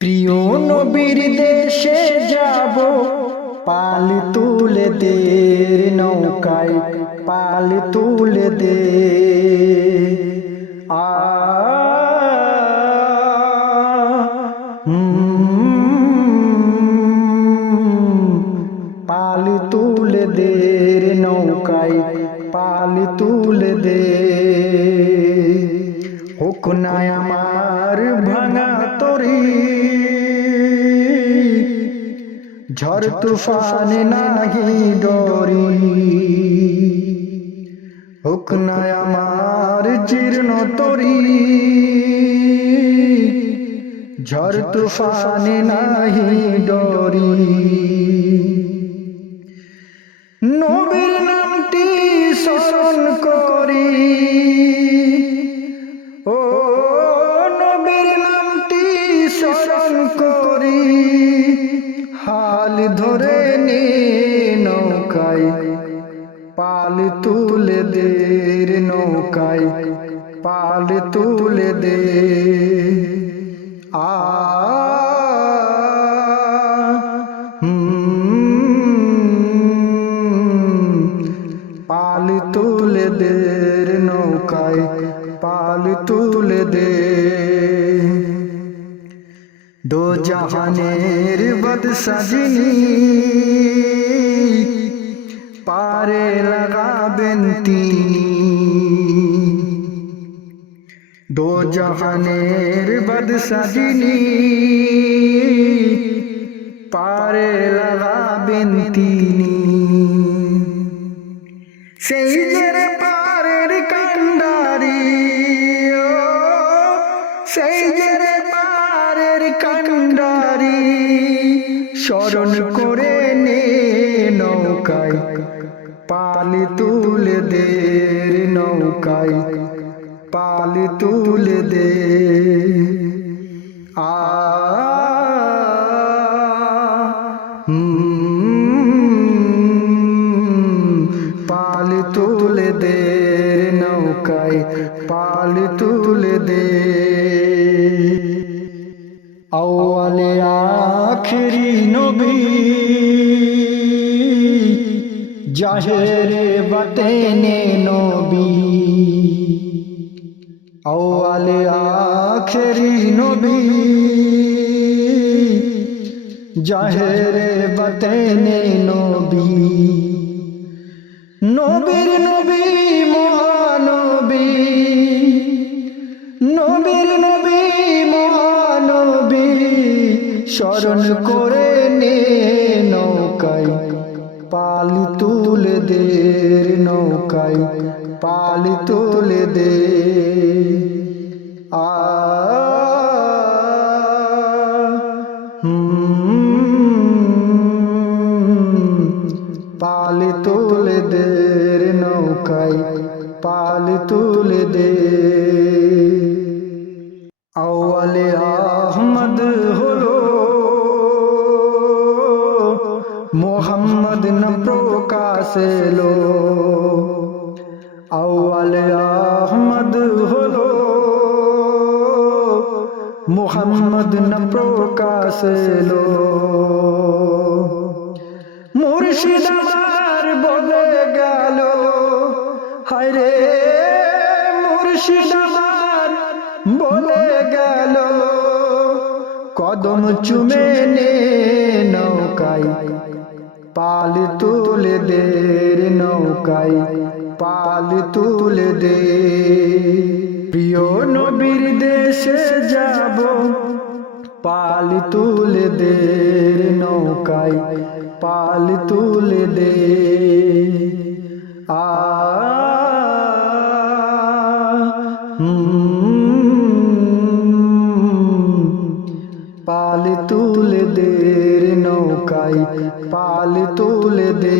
প্রিয় নবীর দেশে যাব, পাল তুলে দে নৌকায়, পাল তুলে দে। পাল তুলে দে নৌকায়, পাল তুলে দে। হোক না আমার ভাঙা তরি, ঝড় তুফান নাহি ডরি। হোক না আমার জীর্ণ তরি, ঝড় তুফান নাহি ডরি। নবীর নামটি স্মরণ করি, ও নবীর নামটি স্মরণ করি। হাল ধরে নে নৌকায়, পাল তুলে দে নৌকায়, পাল তুলে দে। পাল তুলে দে নৌকায়, পাল তুলে দে। দো জাহানের বদসজিনী পারে লাগাবেন তিনি। দো জাহানের বদসজিনী পারে লাগাবেন তিনি। সেই যে পারের কান্ডারি, সেই যে পারের কান্ডারি, স্মরণ করে নে নৌকায়, পাল তুলে দে নৌকায়, পাল তুলে দে। পাল তুলে দে নৌকায়, পাল তুলে দে। আউয়ালে আখিরি নবী, জাহেরে বাতেনে নবী। আউয়ালে আখিরি নবী, জাহেরে বাতেনে নবী। নবীর নবী মহানবী, নবীর নবী মহানবী, স্মরণ করে নে নৌকায়, পাল তুলে দে নৌকায়, পাল তুলে দে। পাল তুলে দে নৌকায়, পাল তুলে দে। আউয়ালে আহমদ হলো মোহাম্মদ না প্রকাশ এলো। আউয়ালে আহমদ হলো মোহাম্মদ না প্রকাশ এলো। মুর্শিদ আমার বলে গেল, হায় রে মুর্শিদ আমার বলে গেল, কদম চুমে নে নৌকায়, পাল তুলে দে নৌকায়, পাল তুলে দে। প্রিয় নবীর দেশে যাব, পাল তুলে দে নৌকায়, পাল তুলে দে। পাল তুলে দে নৌকায়, পাল তুলে দে।